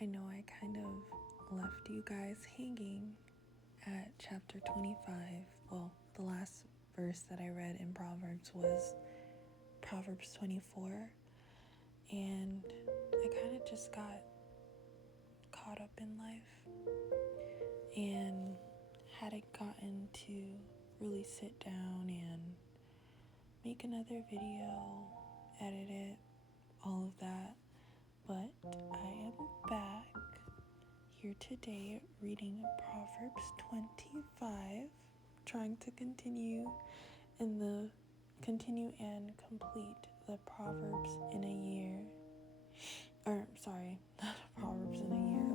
I know I kind of left you guys hanging at chapter 25. Well, the last verse that I read in Proverbs was Proverbs 24, and I kind of just got caught up in life and hadn't gotten to really sit down and make another video, edit it, all of that. But I am back here today reading Proverbs 25, trying to continue and complete the Proverbs in a year. Not Proverbs in a year,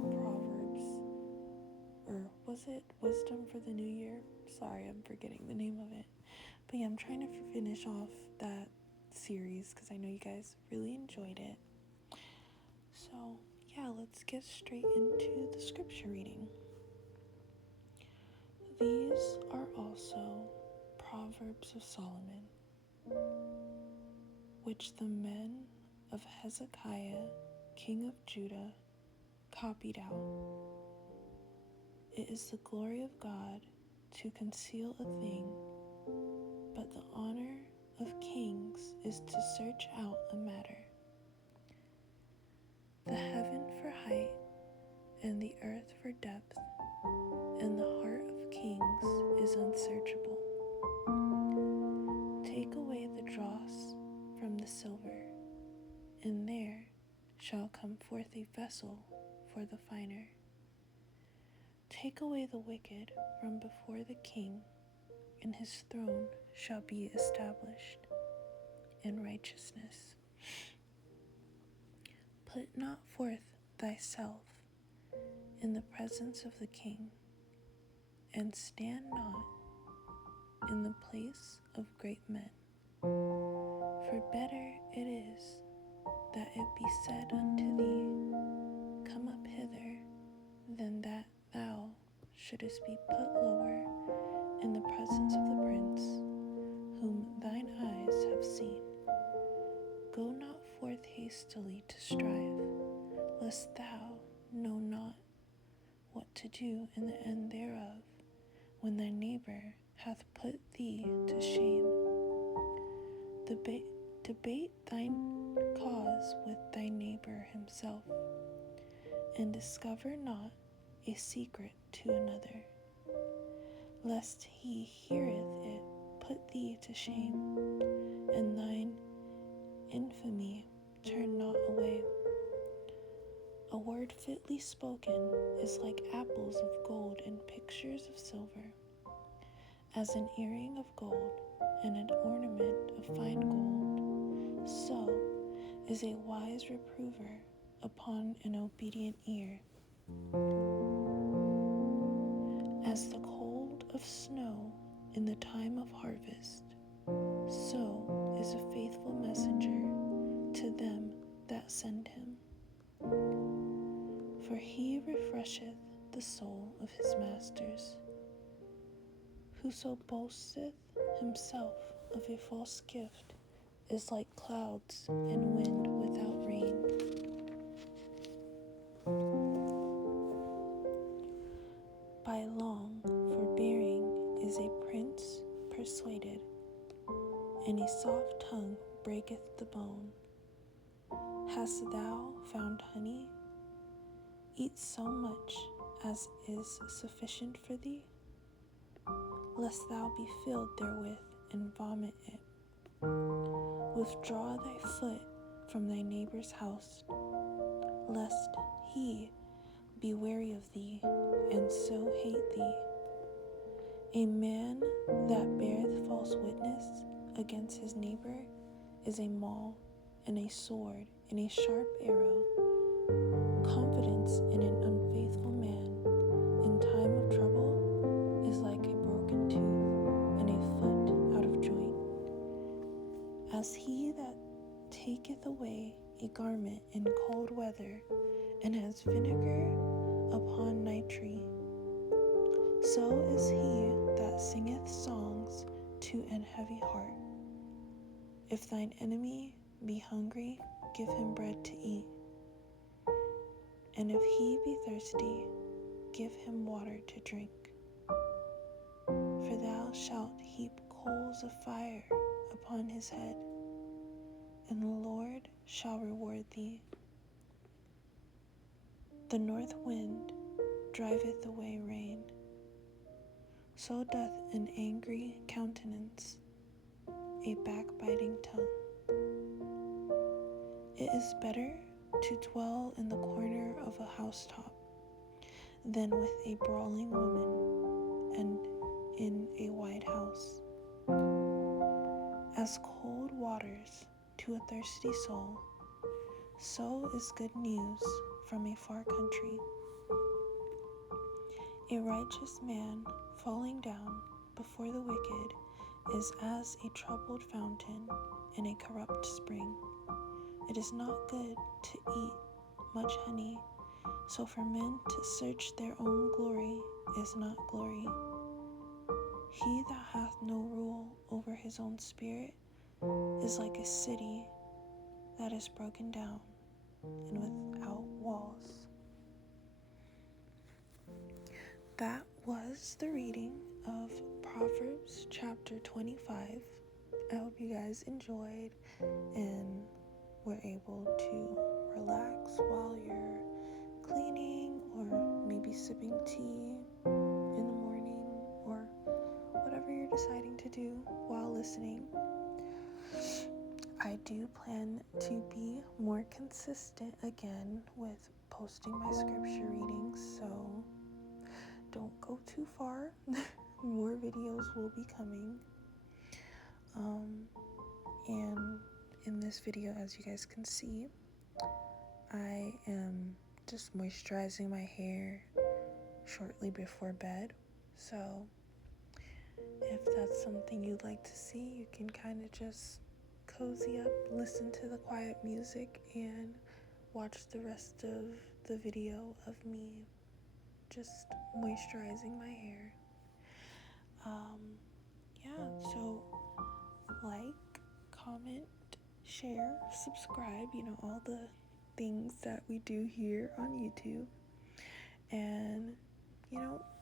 or was it Wisdom for the New Year? Sorry, I'm forgetting the name of it. But yeah, I'm trying to finish off that series because I know you guys really enjoyed it. So yeah, let's get straight into the scripture reading. These are also Proverbs of Solomon, which the men of Hezekiah, king of Judah, copied out. It is the glory of God to conceal a thing, but the honor of kings is to search out a matter. The heaven for height, and the earth for depth, and the heart of kings is unsearchable. Take away the dross from the silver, and there shall come forth a vessel for the finer. Take away the wicked from before the king, and his throne shall be established in righteousness. Put not forth thyself in the presence of the king, and stand not in the place of great men. For better it is that it be said unto thee, Come up hither, than that thou shouldest be put lower in the presence of the prince, whom thine eyes have seen. Go not forth hastily to strive, lest thou know not what to do in the end thereof, when thy neighbor hath put thee to shame. Debate thine cause with thy neighbor himself, and discover not a secret to another, lest he heareth it put thee to shame, and thine infamy turn not away. A word fitly spoken is like apples of gold and pictures of silver, as an earring of gold and an ornament of fine gold, so is a wise reprover upon an obedient ear. As the cold of snow in the time of harvest, so is a faithful messenger to them that send him. For he refresheth the soul of his masters. Whoso boasteth himself of a false gift is like clouds and wind without rain. By long forbearing is a prince persuaded, and a soft tongue breaketh the bone. Hast thou found honey? Eat so much as is sufficient for thee, lest thou be filled therewith and vomit it. Withdraw thy foot from thy neighbor's house, lest he be weary of thee, and so hate thee. A man that beareth false witness against his neighbor is a maul, and a sword, and a sharp arrow. Confidence in an unfaithful man in time of trouble is like a broken tooth and a foot out of joint. As he that taketh away a garment in cold weather, and has vinegar upon nitre, so is he that singeth songs to an heavy heart. If thine enemy be hungry, give him bread to eat. And if he be thirsty, give him water to drink. For thou shalt heap coals of fire upon his head, and the Lord shall reward thee. The north wind driveth away rain, so doth an angry countenance a backbiting tongue. It is better to dwell in the corner of a housetop than with a brawling woman and in a wide house. As cold waters to a thirsty soul, so is good news from a far country. A righteous man falling down before the wicked is as a troubled fountain in a corrupt spring. It is not good to eat much honey, so for men to search their own glory is not glory. He that hath no rule over his own spirit is like a city that is broken down and without walls. That was the reading of Proverbs chapter 25. I hope you guys enjoyed and were able to relax while you're cleaning or maybe sipping tea in the morning or whatever you're deciding to do while listening. I do plan to be more consistent again with posting my scripture readings, so don't go too far. More videos will be coming. And in this video, as you guys can see, I am just moisturizing my hair shortly before bed. So if that's something you'd like to see, you can kind of just cozy up, listen to the quiet music, and watch the rest of the video of me just moisturizing my hair. So like, comment, share, subscribe, all the things that we do here on YouTube. And,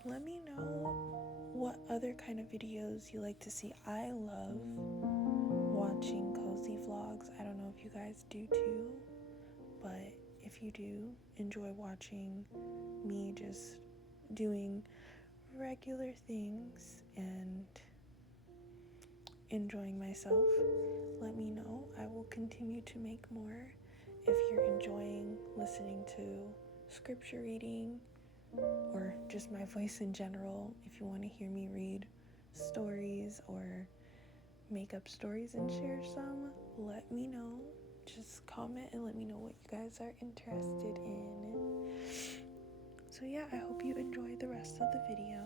let me know what other kind of videos you like to see. I love watching cozy vlogs. I don't know if you guys do too, but if you do enjoy watching me just doing regular things and enjoying myself, let me know. I will continue to make more. If you're enjoying listening to scripture reading or just my voice in general, if you want to hear me read stories or make up stories and share some, let me know. Just comment and let me know what you guys are interested in. So yeah, I hope you enjoy the rest of the video.